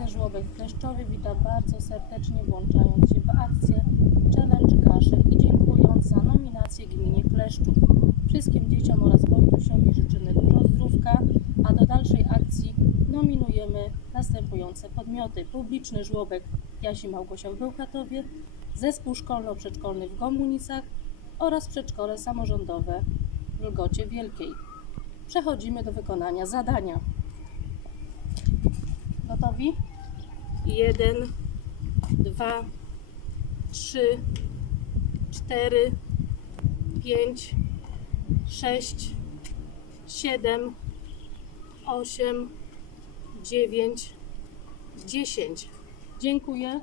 Gminy Żłobek Kleszczowy witam bardzo serdecznie, włączając się w akcję Challenge Kaszel i dziękując za nominację gminie Kleszczów. Wszystkim dzieciom oraz Wojtusiowi życzymy dużo zdrówka, a do dalszej akcji nominujemy następujące podmioty. Publiczny Żłobek Jasi Małgosia w Bełchatowie, Zespół Szkolno-Przedszkolny w Gomunicach oraz Przedszkole Samorządowe w Lgocie Wielkiej. Przechodzimy do wykonania zadania. Gotowi? Jeden, dwa, trzy, cztery, pięć, sześć, siedem, osiem, dziewięć, dziesięć. Dziękuję.